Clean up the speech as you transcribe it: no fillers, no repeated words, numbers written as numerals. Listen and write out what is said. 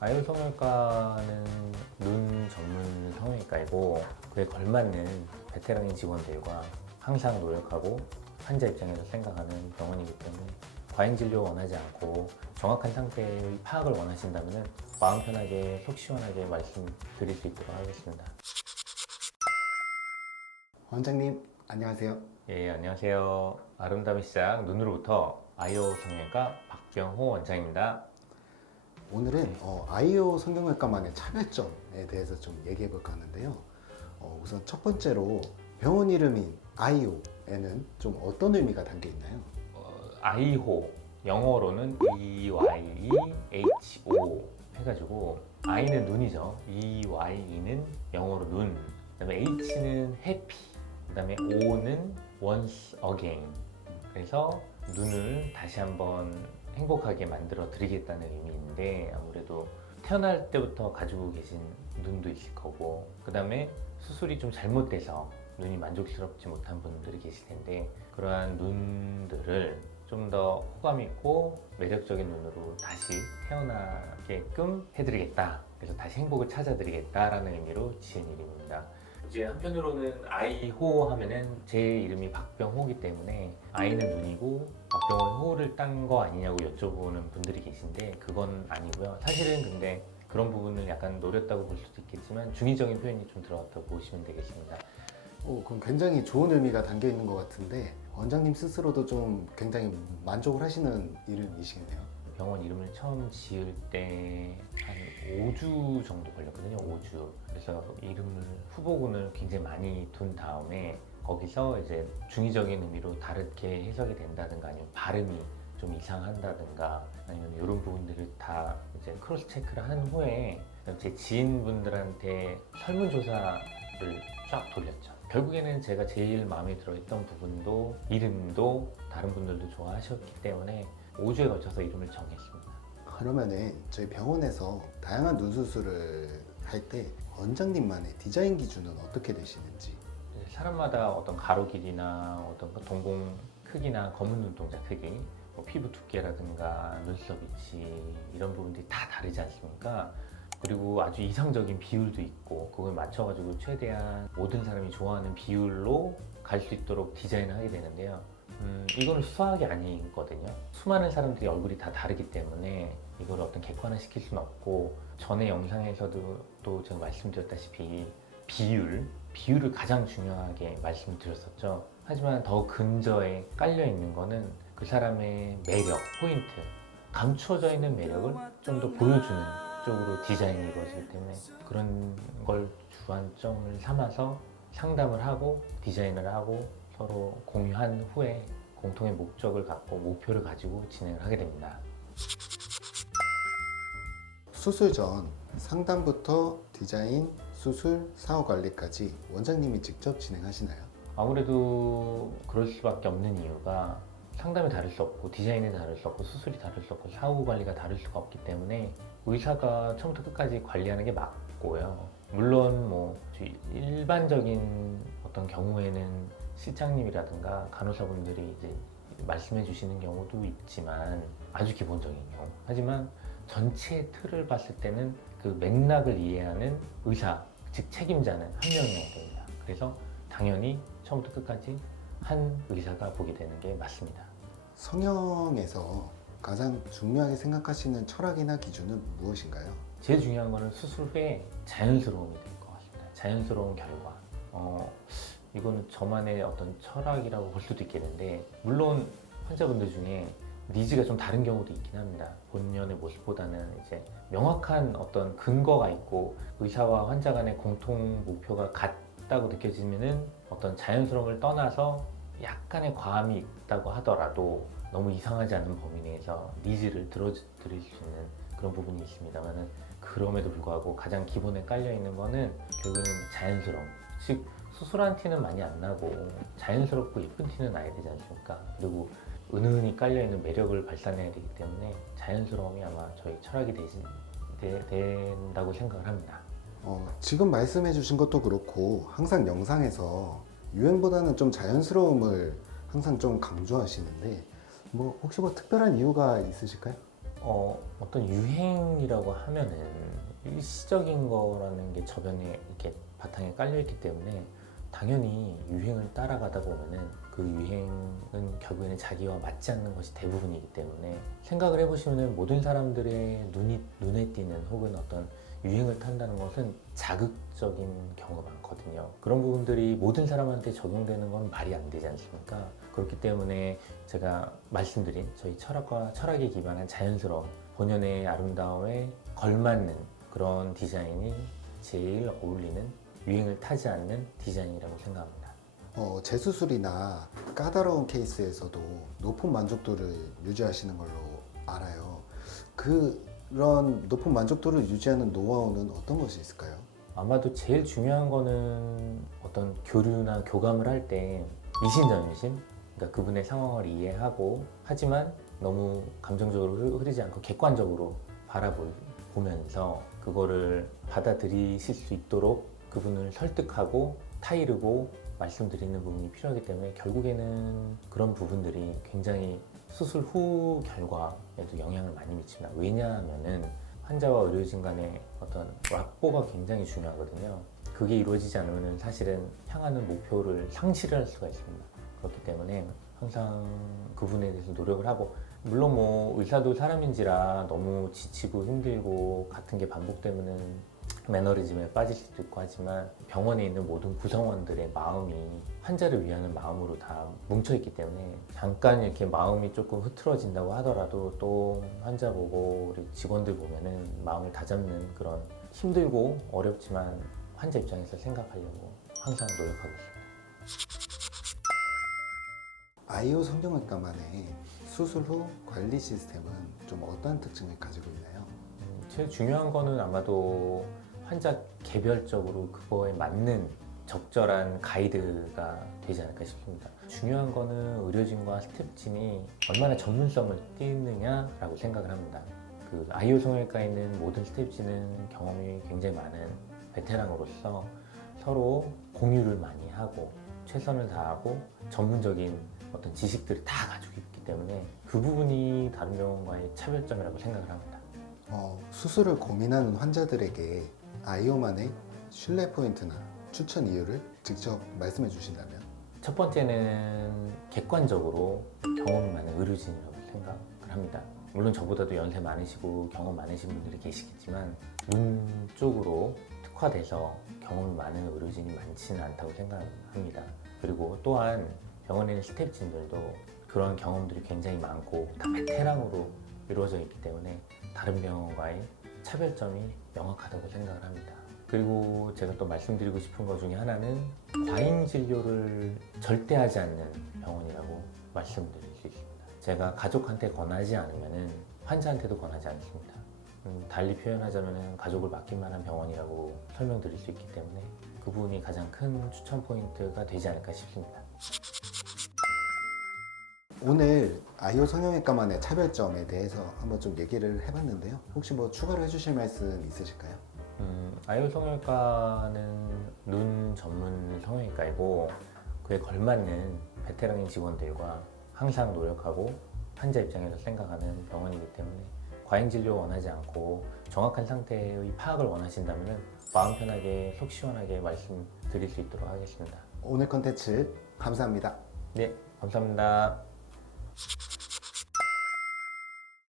아이오 성형외과는 눈 전문 성형외과이고 그에 걸맞는 베테랑인 직원들과 항상 노력하고 환자 입장에서 생각하는 병원이기 때문에 과잉 진료 원하지 않고 정확한 상태의 파악을 원하신다면 마음 편하게 속 시원하게 말씀드릴 수 있도록 하겠습니다. 원장님 안녕하세요. 예, 안녕하세요. 아름다움의 시작 눈으로부터 아이오 성형외과 박병호 원장입니다. 오늘은 아이오 성형외과만의 차별점에 대해서 좀 얘기해 볼까 하는데요. 우선 첫 번째로 병원 이름인 아이오에는 좀 어떤 의미가 담겨 있나요? 아이호 영어로는 EYEHO 해가지고 I는 눈이죠. EYE는 영어로 눈, 그 다음에 H는 해피, 그 다음에 O는 once again. 그래서 눈을 다시 한번 행복하게 만들어 드리겠다는 의미인데, 아무래도 태어날 때부터 가지고 계신 눈도 있을 거고, 그 다음에 수술이 좀 잘못돼서 눈이 만족스럽지 못한 분들이 계실 텐데, 그러한 눈들을 좀 더 호감 있고 매력적인 눈으로 다시 태어나게끔 해드리겠다. 그래서 다시 행복을 찾아드리겠다라는 의미로 지은 이름입니다. 이제 한편으로는 아이호 하면은 제 이름이 박병호기 때문에 아이는 눈이고 박병호는 호를 딴 거 아니냐고 여쭤보는 분들이 계신데 그건 아니고요. 사실은 근데 그런 부분을 약간 노렸다고 볼 수도 있겠지만 중의적인 표현이 좀 들어갔다고 보시면 되겠습니다. 그럼 굉장히 좋은 의미가 담겨 있는 것 같은데 원장님 스스로도 좀 굉장히 만족을 하시는 이름이시겠네요. 병원 이름을 처음 지을 때 한 5주 정도 걸렸거든요. 5주. 그래서 이름을 후보군을 굉장히 많이 둔 다음에 거기서 이제 중의적인 의미로 다르게 해석이 된다든가 아니면 발음이 좀 이상한다든가 아니면 이런 부분들을 다 이제 크로스 체크를 한 후에 제 지인분들한테 설문조사를 쫙 돌렸죠. 결국에는 제가 제일 마음에 들어했던 부분도 이름도 다른 분들도 좋아하셨기 때문에 5주에 걸쳐서 이름을 정했습니다. 그러면은 저희 병원에서 다양한 눈 수술을 할 때 원장님만의 디자인 기준은 어떻게 되시는지? 사람마다 어떤 가로 길이나 어떤 동공 크기나 검은 눈동자 크기, 뭐 피부 두께라든가 눈썹 위치 이런 부분들이 다 다르지 않습니까? 그리고 아주 이상적인 비율도 있고 그걸 맞춰가지고 최대한 모든 사람이 좋아하는 비율로 갈 수 있도록 디자인을 하게 되는데요. 이거는 수학이 아니거든요. 수많은 사람들이 얼굴이 다 다르기 때문에 이걸 어떤 객관화시킬 수는 없고 전에 영상에서도 또 제가 말씀드렸다시피 비율을 가장 중요하게 말씀드렸었죠. 하지만 더 근저에 깔려 있는 거는 그 사람의 매력, 포인트, 감추어져 있는 매력을 좀 더 보여주는 쪽으로 디자인이 이루어지기 때문에 그런 걸 주안점을 삼아서 상담을 하고 디자인을 하고 서로 공유한 후에 공통의 목적을 갖고 목표를 가지고 진행을 하게 됩니다. 수술 전 상담부터 디자인, 수술, 사후 관리까지 원장님이 직접 진행하시나요? 아무래도 그럴 수밖에 없는 이유가 상담이 다를 수 없고 디자인이 다를 수 없고 수술이 다를 수 없고 사후 관리가 다를 수가 없기 때문에 의사가 처음부터 끝까지 관리하는 게 맞고요. 물론 뭐 일반적인 어떤 경우에는 실장님이라든가 간호사분들이 이제 말씀해 주시는 경우도 있지만 아주 기본적인 경우. 하지만 전체 틀을 봤을 때는 그 맥락을 이해하는 의사, 즉 책임자는 한 명이어야 됩니다. 그래서 당연히 처음부터 끝까지 한 의사가 보게 되는 게 맞습니다. 성형에서 가장 중요하게 생각하시는 철학이나 기준은 무엇인가요? 제일 중요한 거는 수술 후에 자연스러움이 될 것 같습니다. 자연스러운 결과. 이거는 저만의 어떤 철학이라고 볼 수도 있겠는데, 물론 환자분들 중에 니즈가 좀 다른 경우도 있긴 합니다. 본연의 모습보다는 이제 명확한 어떤 근거가 있고 의사와 환자 간의 공통 목표가 같다고 느껴지면은 어떤 자연스러움을 떠나서 약간의 과함이 있다고 하더라도 너무 이상하지 않은 범위 내에서 니즈를 들어드릴 수 있는 그런 부분이 있습니다만은 그럼에도 불구하고 가장 기본에 깔려 있는 거는 결국에는 자연스러움. 즉 수술한 티는 많이 안 나고 자연스럽고 예쁜 티는 나야 되지 않습니까? 그리고 은은히 깔려 있는 매력을 발산해야 되기 때문에 자연스러움이 아마 저희 철학이 된다고 생각을 합니다. 지금 말씀해 주신 것도 그렇고 항상 영상에서 유행보다는 좀 자연스러움을 항상 좀 강조하시는데 혹시 특별한 이유가 있으실까요? 어떤 유행이라고 하면은 일시적인 거라는 게 저변에 이렇게 바탕에 깔려 있기 때문에 당연히 유행을 따라가다 보면은 그 유행은 결국에는 자기와 맞지 않는 것이 대부분이기 때문에 생각을 해보시면은 모든 사람들의 눈에 띄는 혹은 어떤 유행을 탄다는 것은 자극적인 경우가 많거든요. 그런 부분들이 모든 사람한테 적용되는 건 말이 안 되지 않습니까? 그렇기 때문에 제가 말씀드린 저희 철학에 기반한 자연스러운 본연의 아름다움에 걸맞는 그런 디자인이 제일 어울리는 유행을 타지 않는 디자인이라고 생각합니다. 재수술이나 까다로운 케이스에서도 높은 만족도를 유지하시는 걸로 알아요. 그런 높은 만족도를 유지하는 노하우는 어떤 것이 있을까요? 아마도 제일 중요한 거는 어떤 교류나 교감을 할 때 이심전심, 그러니까 그분의 상황을 이해하고 하지만 너무 감정적으로 흐르지 않고 객관적으로 바라보면서 그거를 받아들이실 수 있도록 그분을 설득하고 타이르고 말씀드리는 부분이 필요하기 때문에 결국에는 그런 부분들이 굉장히 수술 후 결과에도 영향을 많이 미칩니다. 왜냐하면은 환자와 의료진 간의 어떤 rapport 가 굉장히 중요하거든요. 그게 이루어지지 않으면 사실은 향하는 목표를 상실할 수가 있습니다. 그렇기 때문에 항상 그분에 대해서 노력을 하고, 물론 뭐 의사도 사람인지라 너무 지치고 힘들고 같은 게 반복되면은 매너리즘에 빠질 수도 있고 하지만 병원에 있는 모든 구성원들의 마음이 환자를 위하는 마음으로 다 뭉쳐있기 때문에 잠깐 이렇게 마음이 조금 흐트러진다고 하더라도 또 환자 보고 우리 직원들 보면은 마음을 다잡는 그런 힘들고 어렵지만 환자 입장에서 생각하려고 항상 노력하고 있습니다. 아이오 성형외과만의 수술 후 관리 시스템은 좀 어떤 특징을 가지고 있나요? 제일 중요한 거는 아마도 환자 개별적으로 그거에 맞는 적절한 가이드가 되지 않을까 싶습니다. 중요한 거는 의료진과 스태프진이 얼마나 전문성을 띠느냐라고 생각을 합니다. 그 아이오 성형외과에 있는 모든 스태프진은 경험이 굉장히 많은 베테랑으로서 서로 공유를 많이 하고 최선을 다하고 전문적인 어떤 지식들을 다 가지고 있기 때문에 그 부분이 다른 병원과의 차별점이라고 생각을 합니다. 수술을 고민하는 환자들에게 아이오만의 신뢰 포인트나 추천 이유를 직접 말씀해 주신다면? 첫 번째는 객관적으로 경험이 많은 의료진이라고 생각을 합니다. 물론 저보다도 연세 많으시고 경험 많으신 분들이 계시겠지만 눈 쪽으로 특화돼서 경험이 많은 의료진이 많지는 않다고 생각합니다. 그리고 또한 병원에 있는 스태프진들도 그런 경험들이 굉장히 많고 다 베테랑으로 이루어져 있기 때문에 다른 병원과의 차별점이 명확하다고 생각을 합니다. 그리고 제가 또 말씀드리고 싶은 것 중에 하나는 과잉 진료를 절대 하지 않는 병원이라고 말씀드릴 수 있습니다. 제가 가족한테 권하지 않으면 환자한테도 권하지 않습니다. 달리 표현하자면 가족을 맡길 만한 병원이라고 설명드릴 수 있기 때문에 그 부분이 가장 큰 추천 포인트가 되지 않을까 싶습니다. 오늘 아이오 성형외과만의 차별점에 대해서 한번 좀 얘기를 해봤는데요. 혹시 뭐 추가로 해주실 말씀 있으실까요? 아이오 성형외과는 눈 전문 성형외과이고 그에 걸맞는 베테랑인 직원들과 항상 노력하고 환자 입장에서 생각하는 병원이기 때문에 과잉 진료 원하지 않고 정확한 상태의 파악을 원하신다면 마음 편하게 속 시원하게 말씀드릴 수 있도록 하겠습니다. 오늘 컨텐츠 감사합니다. 네, 감사합니다.